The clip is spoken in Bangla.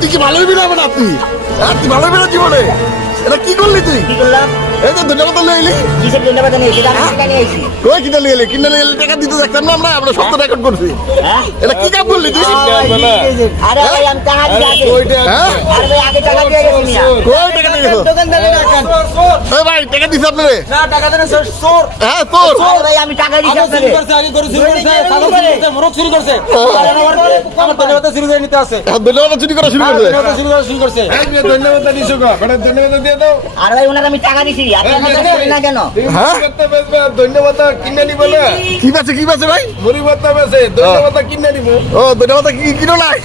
তুই কি ভালোই বেরোবেন আপনি? তুই ভালোই বেরো জীবনে। এটা কি করলি তুই? কি করলাম? এই তো ধন্যবাদ লইলি। কিসের ধন্যবাদ নিয়েছি? টাকা নিয়ে আইছি। কই কিনা লিয়ে কিনা লিয়ে টাকা দিতে দেখতাম না আমরা সত্য রেকর্ড করছি। হ্যাঁ? এটা কি কাম করলি তুই? আরে ভাই আমি টাকা দিয়ে আগে। হ্যাঁ? আরে ভাই আগে টাকা দিয়ে গেছি মিয়া। কই টাকা দিয়ে গেছো? দোকানদারে টাকা। এই ভাই টাকা দিছ আপনারে? না টাকা দেন চোর হ্যাঁ তোর। আরে ভাই আমি টাকা দিছি আগে চুরি আপনারে। করছে আগে গরু চুরি করছে সাদা চুরি করছে মোরগ চুরি করছে ও। আমার ধন্যবাদ চুরি করে নিতে আছে ধন্যবাদ চুরি করা শুরু করছে। ধন্যবাদ চুরি করা শুরু করছে ধন্যবাদ দিছো গো ধন্যবাদ দিয়ে দাও আরে ভাই ওনার আমি টাকা দিছি। আপনি আমার কাছে দিলেন না কেন? হ্যাঁ? ধন্যবাদ কিনে নিব না কি পাচ্ছে ভাই? মুড়ি ভাত বেছে ধন্যবাদ কিনে নিব ও ধন্যবাদ কি কিনো নাই?